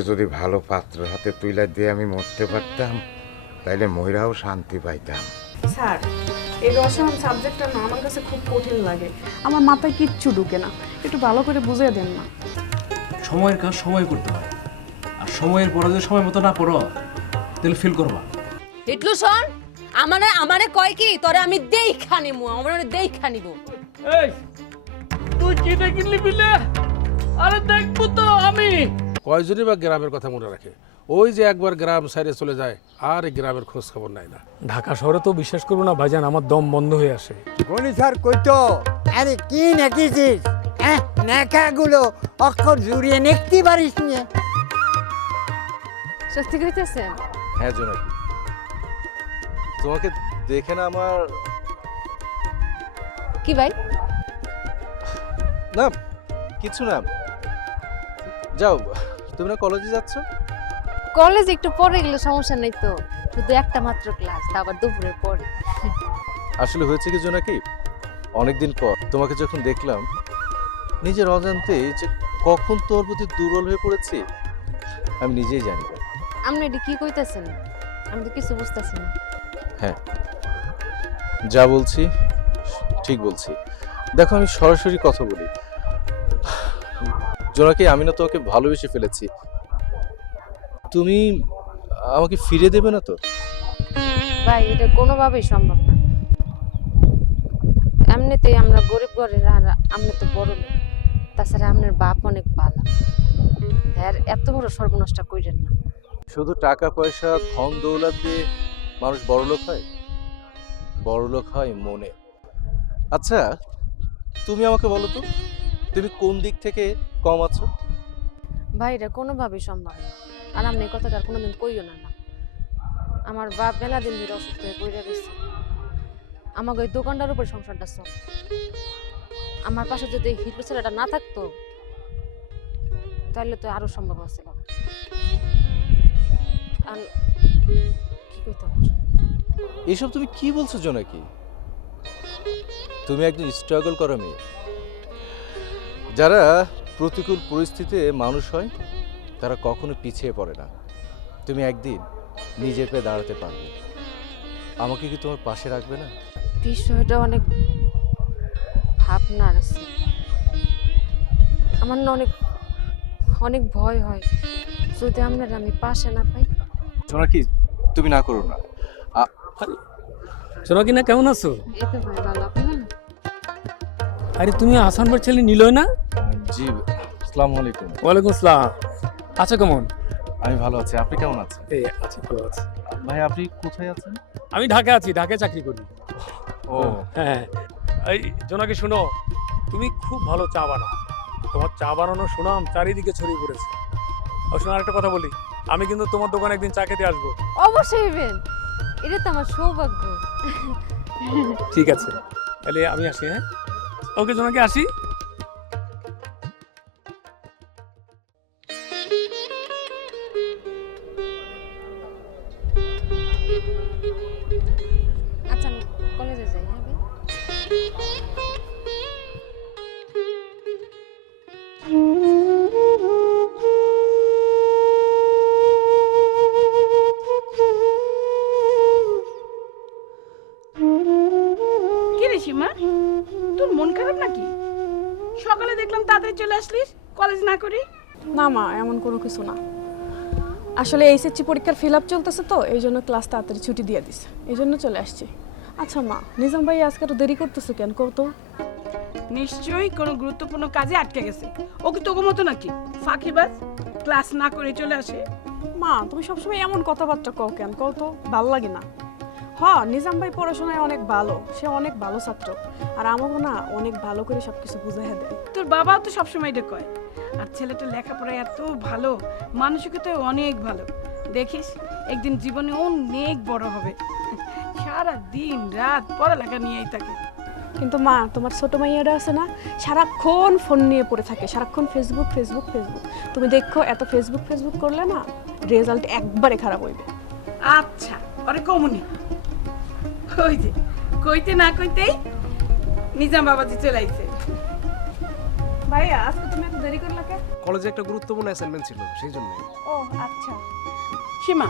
ওরে যদি ভালো পাত্র হাতে তুইলা দিয়ে আমি মরতে পারতাম তাইলে ময়রাও শান্তি পাইতাম। স্যার এই রসায়ন সাবজেক্টটা না আমার কাছে খুব কঠিন লাগে। আমার মাথায় কিচ্ছু ঢুকে না। একটু ভালো করে বুঝিয়ে দেন না। সময়ের কাজ সময় করতে হয়। আর সময়ের পরে যদি সময় মতো না পড়ো তাহলে ফিল করবা। হিটলু শোন আমারে আমারে কয় কি তোরে আমি দেইখা নিমু আমার দেইখা নিব। এই তুই কিনে কিনলি বিলে? আরে দেখব তো আমি। কয়জনই বা গ্রামের কথা মনে রাখে? ওই যে একবার গ্রাম সাইডে চলে যায় আর এই গ্রামের খোঁজ খবর নাই না। ঢাকা শহরে তো বিশ্বাস করব না ভাইজান আমার দম বন্ধ হয়ে আসে। গণি স্যার কইতো আরে কি নেকিছিস? হ্যাঁ নেকাগুলো অক্ষর জুড়িয়ে নেকতে পারিস নিয়ে সত্যি কইতেছে? হ্যাঁ জোনাকি। তোমাকে দেখে না আমার কি ভাই? না কিছু না। যাও। তুমি না কলেজে যাচ্ছ? কলেজ একটু পরে গেলে সমস্যা নেই তো। শুধু একটা মাত্র ক্লাস তা আবার দুপুরের পরে। আসলে হয়েছে কি জোনাকি অনেকদিন পর তোমাকে যখন দেখলাম নিজের অজান্তে যে কখন তোর প্রতি দুর্বল হয়ে পড়েছি আমি নিজেই জানি না। আপনি এটি কি কইতেছেন? আমি তো কিছু বুঝতেছি না। হ্যাঁ। যা বলছি ঠিক বলছি। দেখো আমি সরাসরি কথা বলি। জোনাকি আমি না তোমাকে ভালোবেসে ফেলেছি। তুমি আমাকে ফিরে দেবে না তো? ভাই এটা কোনোভাবেই সম্ভব না। এমনিতেই আমরা গরিব ঘরের আর আপনি তো বড় লোক। তাছাড়া আপনার বাপ অনেক পালা। হ্যাঁ এত বড় সর্বনষ্ট কইরেন না। শুধু টাকা পয়সা ধন দৌলত দিয়ে মানুষ বড়লোক হয়? বড়লোক হয় মনে। আচ্ছা তুমি আমাকে বলো তো তুমি কোন দিক থেকে কম আছো? ভাই এটা কোনোভাবেই সম্ভব না। আর এই কথাটা আর কোনোদিন কইও না না। আমার বাপ মেলা দিন ধরে অসুস্থ হয়ে পড়ে গেছে আমাকে ওই দোকানটার উপর সংসারটা চল। আমার পাশে যদি এই হিটলু ছেলেটা না থাকতো তাহলে তো আরও সম্ভব আছে। আর কি কইতাম এসব তুমি কি বলছো জোনাকি? তুমি একজন স্ট্রাগল করো মেয়ে। যারা প্রতিকূল পরিস্থিতিতে মানুষ হয় তারা কখনো পিছিয়ে পড়ে না। তুমি একদিন নিজের পেয়ে দাঁড়াতে পারবে। আমাকে কি তোমার পাশে রাখবে না? বিষয়টা অনেক ভাবনার আছে। আমার না অনেক অনেক ভয় হয়। যদি আপনার আমি পাশে না পাই। জোনাকি তুমি না করো না। শোনো না কেমন আছো? এই তো ভাই ভালো। আপনি আরে তুমি আসান বার ছেলে নিলই না? জি আসসালামু আলাইকুম। ওয়ালাইকুম আসসালাম। আছো কেমন? আমি ভালো আছি আপনি কেমন আছেন? এই আছি ভালো আছি। ভাই আপনি কোথায় আছেন? আমি ঢাকা আছি ঢাকায় চাকরি করি। ও। হ্যাঁ এই জোনাকি শোনো তুমি খুব ভালো চা বানাও। তোমার চা বানানো সুনাম চারিদিকে ছড়িয়ে পড়েছে। আর শোনো একটা কথা বলি। আমি কিন্তু তোমার দোকানে একদিন চা খেতে আসব। অবশ্যই হইবেন এটা তো আমার সৌভাগ্য। ঠিক আছে। তাহলে আমি আসি হ্যাঁ? ওকে জোনাকি আসি। না করি? না মা এমন কোনো কিছু না। আসলে এইচএসসি পরীক্ষার ফিল আপ চলতেছে তো এই জন্য ক্লাস তাড়াতাড়ি ছুটি দিয়ে দিছে। এই জন্য চলে আসছি। আচ্ছা মা নিজাম ভাই আজকে তো দেরি করতেছে কেন? করতো নিশ্চয়ই কোনো গুরুত্বপূর্ণ কাজে আটকে গেছে। ও কি তোকে মতো নাকি? ফাঁকিবাজ? ক্লাস না করে চলে আসে? মা তুমি সবসময় এমন কথাবার্তা কও কেন? কও তো ভালো লাগে না। হ নিজাম ভাই পড়াশোনায় অনেক ভালো সে অনেক ভালো ছাত্র। আর আমাকে না অনেক ভালো করে সবকিছু বুঝাই দেয়। তোর বাবাও তো সবসময় এটা কয়। আর ছেলেটা লেখাপড়ায় এত ভালো মানসিকতায় অনেক ভালো। দেখিস একদিন জীবনে অনেক বড় হবে। সারা দিন রাত পড়ালেখা নিয়েই থাকে। কিন্তু মা তোমার ছোট মাইয়াটা আছে না সারাক্ষণ ফোন নিয়ে পড়ে থাকে। সারাক্ষণ ফেসবুক ফেসবুক ফেসবুক তুমি দেখো এত ফেসবুক ফেসবুক করলে না রেজাল্ট একবারে খারাপ হইবে। আচ্ছা ওরে কমুনি। ওই যে কইতে না কইতেই নিজাম বাবাজি চলে আইছে। ভাইয়া আজকে তুমি এত দেরি করলা কে কলেজে একটা গুরুত্বপূর্ণ অ্যাসাইনমেন্ট ছিল সেই জন্য। ও আচ্ছা। সীমা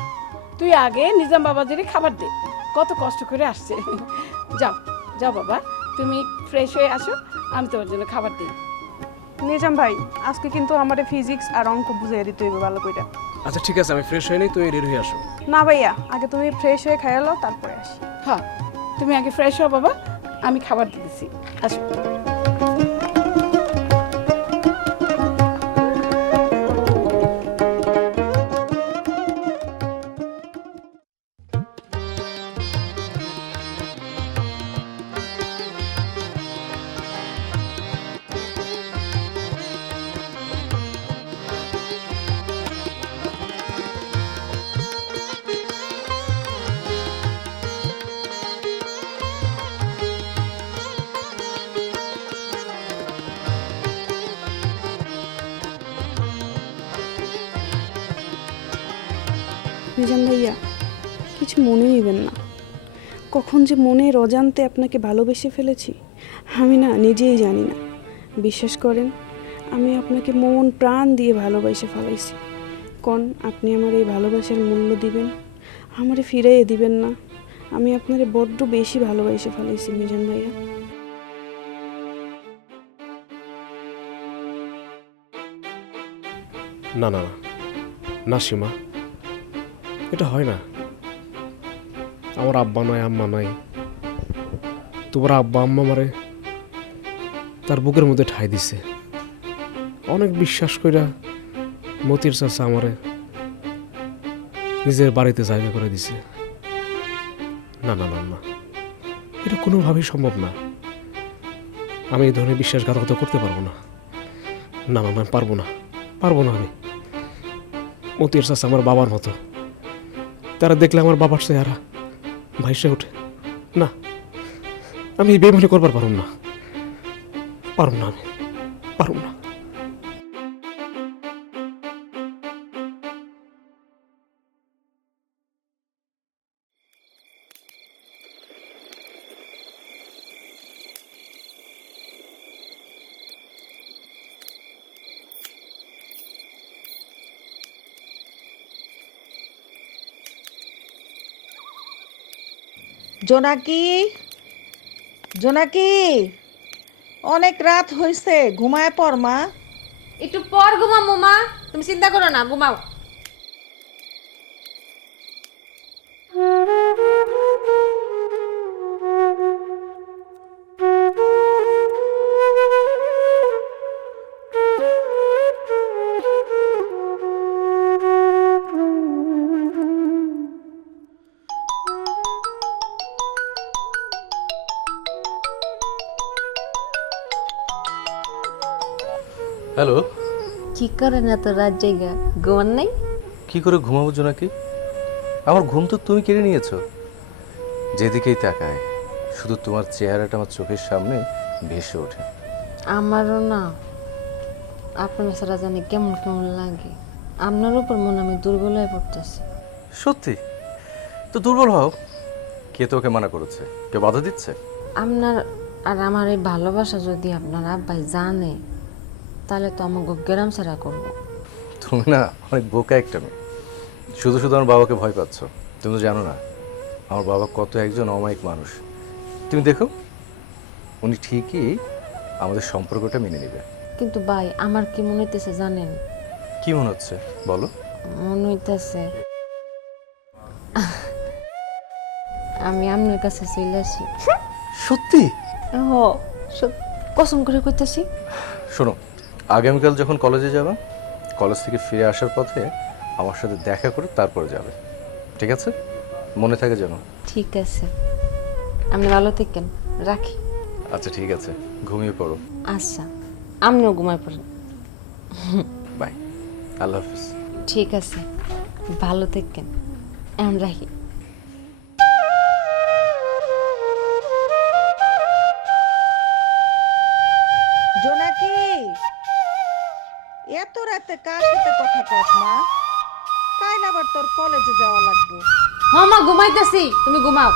তুই আগে নিজাম বাবাজিরে খাবার দে। কত কষ্ট করে আসছে। যাও যাও বাবা তুমি ফ্রেশ হয়ে আসো আমি তোমার জন্য খাবার দিই। নিজাম ভাই আজকে কিন্তু আমার ফিজিক্স আর অঙ্ক বুঝিয়ে দিতে হইবে ভালো করে আচ্ছা ঠিক আছে আমি ফ্রেশ হয়ে নেই তুমি রেডি হয়ে আসো। না ভাইয়া আগে তুমি ফ্রেশ হয়ে খাইয়ালো তারপরে আসি। হ্যাঁ তুমি আগে ফ্রেশ হও বাবা আমি খাবার দিতেছি। আসো। নিজাম ভাইয়া, কিছু মনে নেবেন না। কখন যে মনের অজান্তে আপনাকে ভালোবেসে ফেলেছি, আমি না নিজেই জানি না। বিশ্বাস করেন, আমি আপনাকে মন প্রাণ দিয়ে ভালোবেসে ফেলাইছি। কন, আপনি আমার এই ভালোবাসার মূল্য দিবেন, আমারে ফিরাইয়ে দিবেন না। আমি আপনারে বড্ড বেশি ভালোবেসে ফেলাইছি মিজান ভাইয়া। না না না সীমা এটা হয় না। আমার আব্বা নয় আম্মা নাই। তোমার আব্বা, আম্মা মারে তার বুকের মধ্যে ঠাই দিছে। অনেক বিশ্বাস কইরা মতির চাচা আমারে নিজের বাড়িতে জায়গা করে দিছে। না না না না। এটা কোনোভাবেই সম্ভব না। আমি এই ধরনের বিশ্বাসঘাতকতা করতে পারব না। না না পারব না। পারব না আমি। মতির চাষ আমার বাবার মতো। তারা দেখলে আমার বাবার চেহারা ভাইসে ওঠে। না, আমি এই বেমানি করবার পারুম না। পারুন না আমি। পারুম না। জোনাকি জোনাকি, অনেক রাত হয়েছে ঘুমায় পর মা। একটু পর ঘুমাবো মা, তুমি চিন্তা করো না, ঘুমাও। হ্যালো। কি করেন এত রাত জায়গা ঘুমান নাই? কি করে ঘুমাবো জোনাকি? আমার ঘুম তো তুমি কেড়ে নিয়েছো। যেদিকেই তাকায় শুধু তোমার চেহারাটা আমার চোখের সামনে ভেসে ওঠে। আমারও না। আপনার সারা জানি কেমন কেমন লাগে। আপনার উপর মনে আমি দুর্বল হয়ে পড়তেছি। সত্যি? তো দুর্বল হও। কে তোকে মানা করেছে? কে বাধা দিচ্ছে? আপনার আর আমার এই ভালোবাসা যদি আপনার আব্বাই জানে তাহলে তো আমাকে গ্রাম ছাড়া করব। তুমি না অনেক বোকা একটা মেয়ে। শুধু শুধু আমার বাবাকে ভয় পাচ্ছ। তুমি তো জানো না আমার বাবা কত একজন অমায়িক মানুষ। তুমি দেখো উনি ঠিকই আমাদের সম্পর্কটা মেনে নেবে। কিন্তু ভাই আমার কি মনে হইতেছে জানেন? কি মনে হচ্ছে? বলো। মনে হইতেছে আমি আপনার কাছে চলে আসি। সত্যি? হ সত- কসম করে কইতেছি। শোনো আগামীকাল যখন কলেজে যাবে কলেজ থেকে ফিরে আসার পথে আমার সাথে দেখা করে তারপরে যাবে। ঠিক আছে? মনে থাকে যেন। ঠিক আছে। আপনি ভালো থাকেন। রাখি। আচ্ছা ঠিক আছে। ঘুমিয়ে পড়ো। আচ্ছা। আপনিও ঘুমায় পড়েন বাই। আল্লাহ হাফিজ। ঠিক আছে। ভালো থাকেন। এম রাখি। রাতে কার সাথে কথা কস, মা? কাল আবার তোর কলেজে যাওয়া লাগবে। হ্যাঁ মা, ঘুমাইতেছি। তুমি ঘুমাও।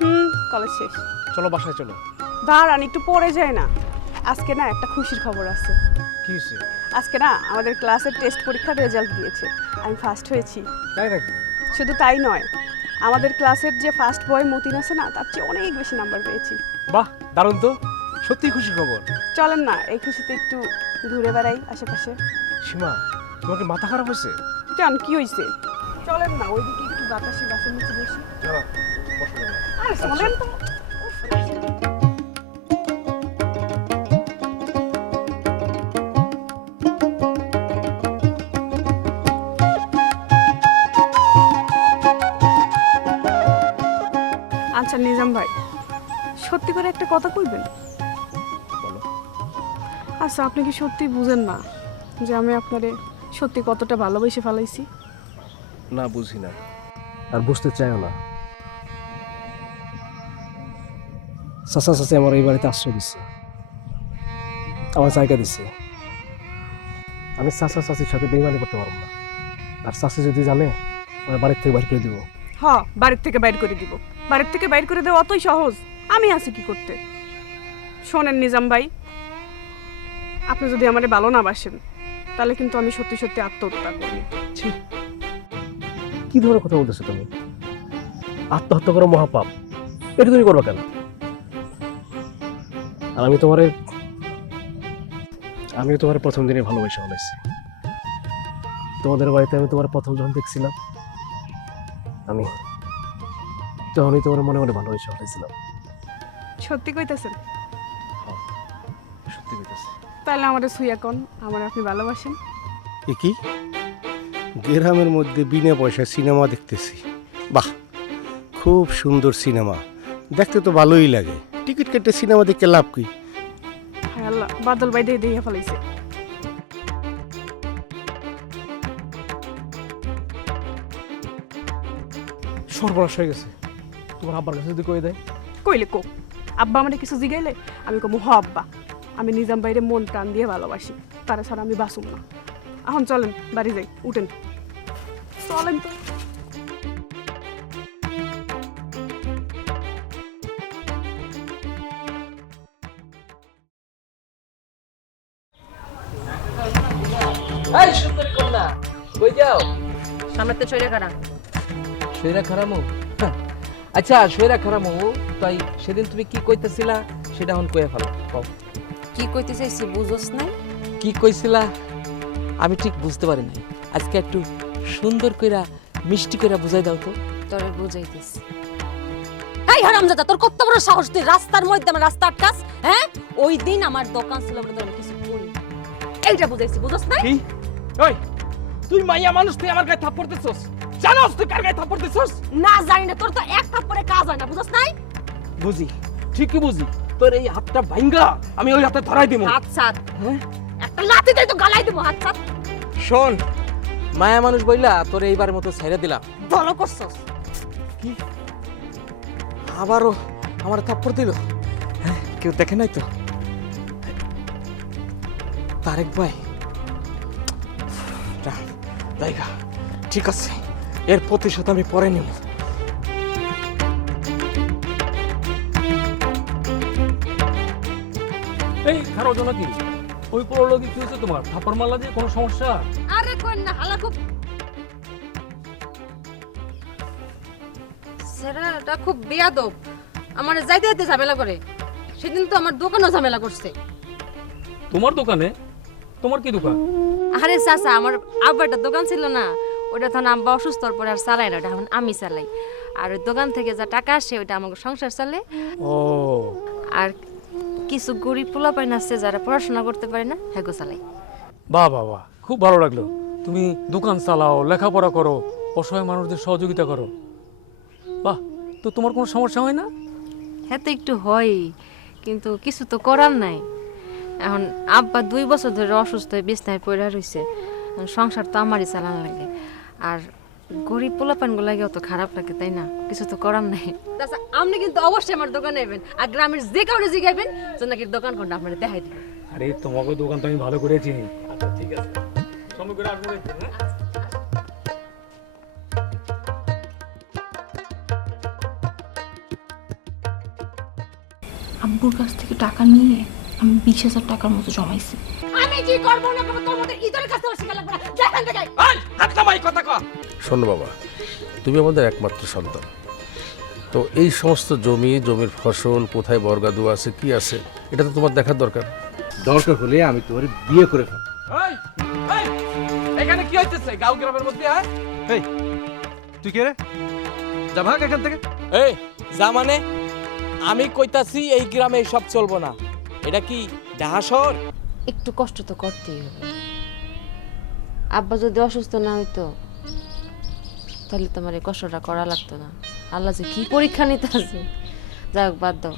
হুম কলেজ শেষ। চলো বাসায় চলো। দাঁড়ান একটু পরে যায় না। আজকে না একটা খুশির খবর আছে। কি হয়েছে? আজকে না আমাদের ক্লাসের টেস্ট পরীক্ষার রেজাল্ট দিয়েছে। আমি ফার্স্ট হয়েছি। তাই নাকি? শুধু তাই নয় আমাদের ক্লাসের যে ফার্স্ট বয় মতিন আছে না তার চেয়ে অনেক বেশি নাম্বার পেয়েছি। বাহ দারুণ তো। সত্যি খুশি খবর। চলেন না এই খুশিতে একটু ঘুরে বেড়াই আশেপাশে। সীমা তোমার কি মাথা খারাপ হয়েছে? কেন কি হয়েছে? চলেন না ওইদিকে একটু বাতাসে গাছের নিচে বসি। আরে চলেন তো। আচ্ছা নিজাম ভাই সত্যি করে একটা কথা কইবেন আচ্ছা আপনি কি সত্যি বুঝেন না যে আমি আপনারে সত্যি কতটা ভালোবেসে ফেলাইছি? না বুঝি না। আর বুঝতে চাইও না। চাচা চাচি আমার এই বাড়িতে আশ্রয় দিচ্ছে আমার জায়গা দিচ্ছে আমি চাচা চাচির সাথে বেইমানি করতে পারব না। আর চাচি যদি জানে আমার বাড়ির থেকে বাইর করে দিব। হ বাড়ির থেকে বাইর করে দিব। বাড়ির থেকে বাইর করে দেওয়া অতই সহজ। আমি আছি কি করতে? শোনেন নিজাম ভাই আপনি যদি আমারে ভালো না বাসেন তাহলে কিন্তু আমি সত্যি সত্যি আত্মহত্যা করব ছি। কি ধরনের কথা বলতেছো তুমি? আত্মহত্যা করা মহাপাপ। এটা তুমি করবে কেন? আর আমি তোমার আমি তোমার প্রথম দিনে ভালোবেসে ফেলেছি তোমাদের বাড়িতে আমি তোমার প্রথম যখন দেখছিলাম আমি তখনই তোমার মনে মনে ভালোবেসে ফেলেছিলাম সত্যি কইতেছেন? সত্যি তাহলে আমাদের সুইয়া কোন আমার আপনি ভালোবাসেন। এ কি? গ্রামের মধ্যে বিনা পয়সায় সিনেমা দেখতেছি। বাহ! খুব সুন্দর সিনেমা। দেখতে তো ভালোই লাগে। টিকিট কেটে সিনেমা দেখতে লাভ কি আল্লাহ বাদল ভাই দিয়ে দিয়ে ফেলাইছে। সর্বনাশ হয়ে গেছে। তোমার আব্বার কাছে যদি কয়ে দেয়। কইলে কো আব্বা আমারে কিছু জিগাইলে আমি কমু হ আব্বা আমি নিজাম বাইরে মন প্রাণ দিয়ে ভালোবাসি তারা ছাড়া আমি বাসুম না। এখন চলেন বাড়ি যাই উঠেন। চলেন তো। সৈরা খারামু হ্যাঁ। আচ্ছা খারামু তাই সেদিন তুমি কি কইতেছিলা সেটা এখন কয়ে ফেলো কও। কি কইতে চাইছি বুঝোস নাই কি কইছিলা? আমি ঠিক বুঝতে পারি নাই। আজকে একটু সুন্দর কইরা মিষ্টি কইরা বুঝাই দাও তো। তোরে বুঝাইতেছি। এই হারামজাদা তোর কত বড় সাহস তুই রাস্তার মধ্যে আমার রাস্তা আটকাস হ্যাঁ? ওই দিন আমার দোকান ছিল বলে তোর আমি কিছু করি। এইটা বুঝাইছি বুঝোস না? কি? ওই! তুই মাইয়া মানুষ তুই আমার গায়ে থাপ্পড় দিছস জানোস তুই কার গায়ে থাপ্পড় দিছস না জানি না তোর তো এক থাপ্পড়ে কাজ হয় না বুঝোস নাই? বুঝি ঠিকই বুঝি। তোর এই হাতটা ভাঙ্গা আমি ওই হাতে ধরাই দিব হাত সাত হ্যাঁ? একটা লাথি দিয়ে তো গালাই দেবো হাত সাত শোন মায়া মানুষ বইলা তোর এইবারের মতো ছেড়ে দিলাম। ভালো করছস। কি? আবারও আমার থাপ্পড় দিল? হ্যাঁ কেউ দেখে নাই তো? তারেক ভাই জায়গা। ঠিক আছে এর প্রতিশোধ আমি পরে নেব। এই খারাপ জন্য কি? ওই পড়ল কি হয়েছে তোমার? থাপড় মারলা যে কোনো সমস্যা? আরে কোন না হালা খুব সেরাটা খুব বেয়াদব। আমার যাইতে যাইতে ঝামেলা করে। সেদিন তো আমার দোকানও ঝামেলা করছে। তোমার দোকানে? তোমার কি দোকান? আরে চাচা আমার আব্বাটা দোকান ছিল না ওটা তখন আব্বা অসুস্থ পরে আর চালাই না ওটা এখন আমি চালাই। আর ওই দোকান থেকে যা টাকা আসে ওইটা আমাকে সংসার চলে। ও। আর কিছু গরিব পোলা পাইন আছে যারা পড়াশোনা করতে পারে না হ্যাঁ চালাই। বাহ বাহ বাহ খুব ভালো লাগল। তুমি দোকান চালাও লেখাপড়া করো অসহায় মানুষদের সহযোগিতা করো। বাহ তো তোমার কোনো সমস্যা হয় না? হ্যাঁ তো একটু হয় কিন্তু কিছু তো করার নাই। এখন আব্বা দুই বছর ধরে অসুস্থ হয়ে বিছনায় পড়ে রয়েছে সংসার তো আমারই চালানো লাগে। আর গরিব পোলাপানগুলো লাগে অত খারাপ লাগে তাই না? কিছু তো করার নাই। আপনি কিন্তু অবশ্যই আমার দোকানে নেবেন আর গ্রামের যে কাউরে জিগাইবেন যে নাকি দোকান কোনটা আপনার দেখাই দিবেন আরে তোমাকে দোকান তো আমি ভালো করে চিনি। আচ্ছা ঠিক আছে। সময় করে আসব হ্যাঁ? আব্বুর কাছ থেকে টাকা নিয়ে আমি বিশ হাজার টাকার মতো জমাইছি। আমি কি করব না করব তোমাদের ইতরের কাছে শিখা লাগবে না। যেখান থেকে। হাত নামাই কথা কয় শোনো বাবা তুমি আমাদের একমাত্র সন্তান। তো এই সমস্ত জমি জমির ফসল কোথায় বর্গাদু আছে কি আছে এটা তো তোমার দেখার দরকার। দরকার হলে আমি তোমার বিয়ে করে এই, এই, এখানে কি হইতেছে? গাঁও গ্রামের মধ্যে হ্যাঁ? তুই কে রে? যা ভাগ এখান থেকে। এই যা মানে? আমি কইতাছি এই গ্রামে সব চলবো না। এটা কি ঢাহা শহর একটু কষ্ট তো করতেই হবে। আব্বা যদি অসুস্থ না হইতো, তাহলে তোমার এই কষ্টটা করা লাগতো না। আল্লাহ যে কি পরীক্ষা নিতে আছে? যাই হোক, বাদ দাও।